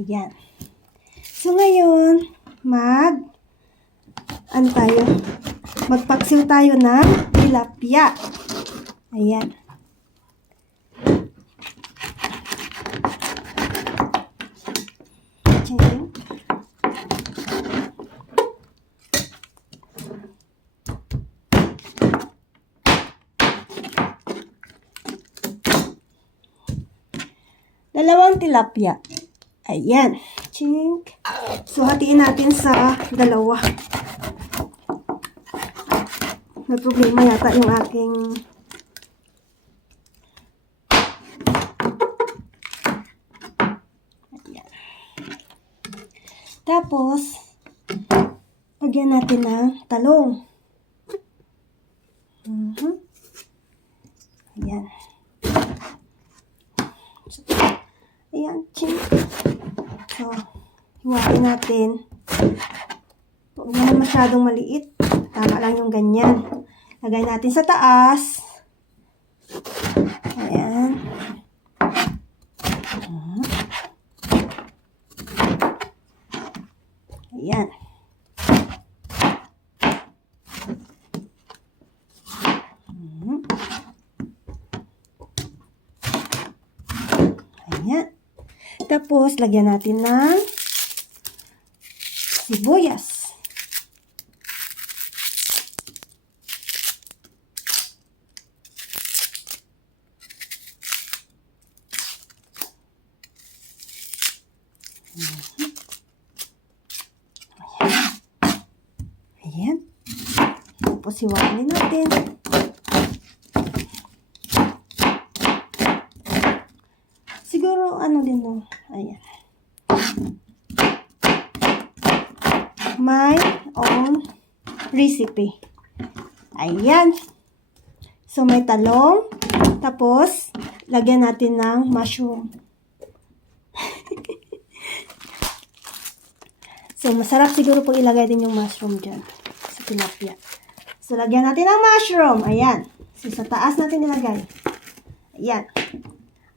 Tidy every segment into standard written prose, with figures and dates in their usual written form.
Ayan. So, ngayon, magpaksiw tayo ng tilapia. Ayan. Okay. Dalawang tilapia. Ayan. Chink. So, hatiin natin sa dalawa. May problema yata yung aking ayan. Tapos, lagyan natin ng talong. Ayan. So, ayan, chink. So, hiwain natin. Huwag naman masyadong maliit. Tama lang yung ganyan. Lagay natin sa taas. Ayan. Ayan. Ayan. Tapos, lagyan natin ng sibuyas. Ayan. Tapos, hiwain natin. Siguro, ano din mo. Ayan. My own recipe. Ayan. So, may talong. Tapos, lagyan natin ng mushroom. So, masarap siguro po ilagay din yung mushroom dyan sa tilapia. So, lagyan natin ng mushroom. Ayan. So, sa taas natin ilagay. Ayan.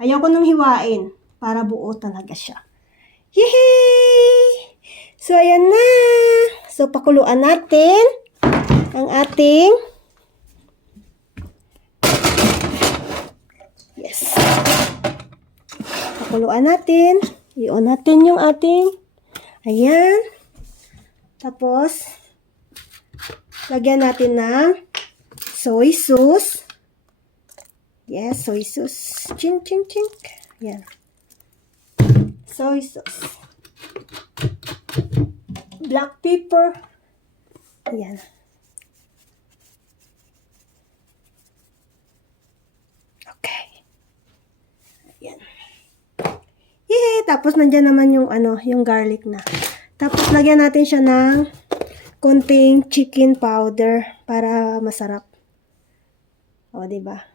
Ayaw ko nung hiwain para buo talaga siya. Yehey! So, ayan na. So, pakuluan natin ang ating yes. Pakuluan natin. I-on natin yung ating ayan. Tapos, lagyan natin ng soy sauce. Yes, soy sauce. Ching, ching, ching. Ayan. Soy sauce. Black pepper. Ayan. Okay. Ayan. Yehey! Tapos, nandyan naman yung, yung garlic na. Tapos, lagyan natin siya ng konting chicken powder para masarap. O, diba?